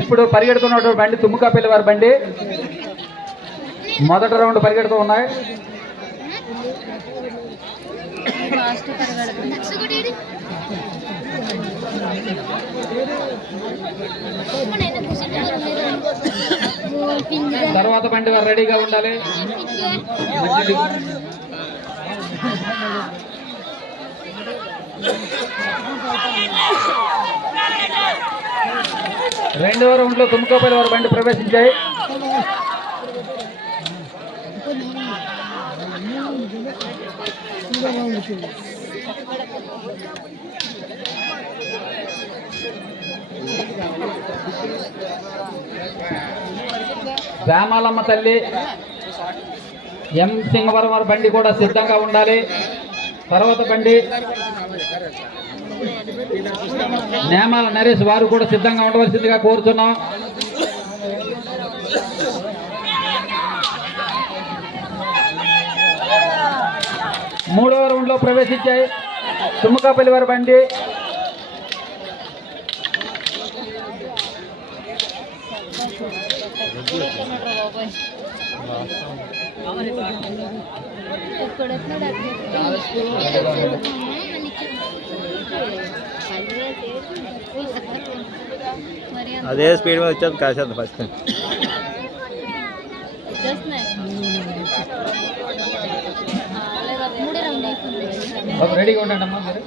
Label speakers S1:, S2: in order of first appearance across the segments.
S1: ఇప్పుడు పరిగెడుతున్నటువంటి బండి తుమ్ముకాపల్లి వారి బండి. మొదటి రౌండ్ పరిగెడుతూ ఉన్నాయి. తర్వాత బండి వారు రెడీగా ఉండాలి. రెండవ రౌండ్లో తుమ్ముకోపల్లి వారి బండి ప్రవేశించాయి. రామాలమ్మ తల్లి ఎం సింగవరం వారి బండి కూడా సిద్ధంగా ఉండాలి. తర్వాత బండి నేమాల నరేష్ వారు కూడా సిద్ధంగా ఉండవలసిందిగా కోరుతున్నాం. మూడవ రౌండ్లో ప్రవేశించాయి. తుమ్మకాపల్లి వారి బండి.
S2: ఇక్కడ
S3: అదే స్పీడ్ మీద వచ్చేది కాసేది ఫస్ట్
S1: రెడీగా ఉండండి అమ్మా మీరు.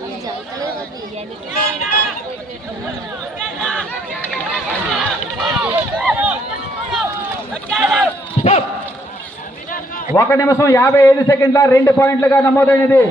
S1: ఒక నిమిషం యాభై ఐదు సెకండ్ల రెండు పాయింట్లుగా నమోదైనది.